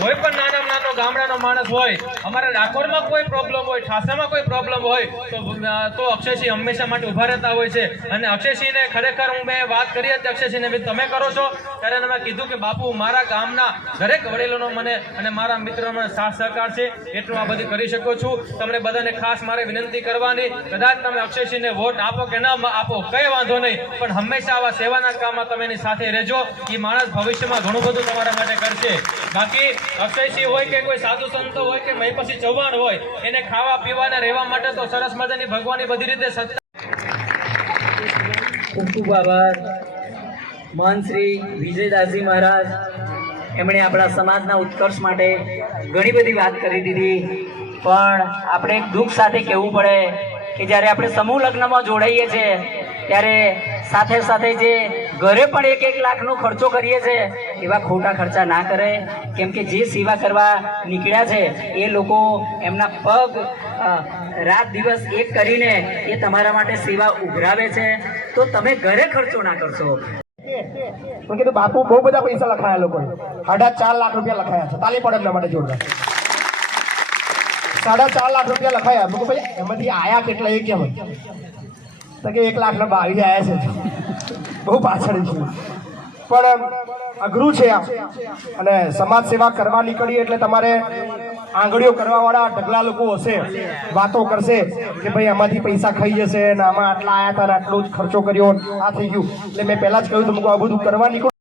કોઈ પણ નાના નાનો કોઈ પ્રોબ્લેમ હોય ઠાસામાં કોઈ પ્રોબ્લેમ હોય, તો તો હંમેશા માટે ઊભા હોય છે. અને અક્ષયસિંહને ખરેખર હું વાત કરી હતી તમે કરો છો? ત્યારે મેં કીધું કે, બાપુ, મારા ગામના દરેક વડીલોનો મને અને મારા મિત્રોનો સાથ સહકાર છે. એટલું આ બધું કરી શકું છું. તમને બધાને ખાસ મારે વિનંતી કરવાની. કદાચ તમે અક્ષયસિંહને વોટ આપો કે ના આપો, કઈ વાંધો નહીં. પણ હંમેશા આવા સેવાના કામમાં તમે એની સાથે રહેજો. એ માણસ ભવિષ્યમાં ઘણું બધું તમારા માટે કરશે. બાકી અક્ષયસિંહ હોય કે કોઈ સાધુ સંતો હોય કે મહીપસી ચૌહાણ હોય, એને ખાવા પીવા અને રહેવા માટે તો સરસ મજાની ભગવાનની બધી રીતે સત્તા ખૂબ ખૂબ આભાર. મહંત શ્રી વિજયદાસજી મહારાજ, એમણે આપણા સમાજના ઉત્કર્ષ માટે ઘણી બધી વાત કરી દીધી. પણ આપણે એક દુઃખ સાથે કહેવું પડે કે જ્યારે આપણે સમૂહ લગ્નમાં જોડાઈએ છીએ, ત્યારે સાથે સાથે જે ઘરે પણ એક એક લાખનો ખર્ચો કરીએ છીએ એવા ખોટા ખર્ચા ના કરે. કેમ કે જે સેવા કરવા નીકળ્યા છે, એ લોકો એમના પગ રાત દિવસ એક કરીને એ તમારા માટે સેવા ઉઘરાવે છે. તો તમે ઘરે ખર્ચો ના કરશો. મેં કીધું, બાપુ, બહુ બધા પૈસા લખાયા લોકોએ. સાડા ચાર લાખ રૂપિયા લખાયા છે. તાલી પડે માટે જોરદાર. સાડા ચાર લાખ રૂપિયા લખાયા. મેં ભાઈ, એમાંથી આયા કેટલા? એ કેમ તો કે એક લાખ ના બાવીસ આયા છે. બહુ પાછળ છે. પણ અઘરું છે આ અને સમાજ સેવા કરવા નીકળીએ એટલે તમારે આંગળીઓ કરવાવાળા ઢગલા લોકો હશે, વાતો કરશે કે ભાઈ, આમાંથી પૈસા ખાઈ જશે ને આમાં આટલા આયા હતા આટલો જ ખર્ચો કર્યો, આ થઈ ગયું. એટલે મેં પહેલા જ કહ્યું તમને આ બધું કરવા નીકળું.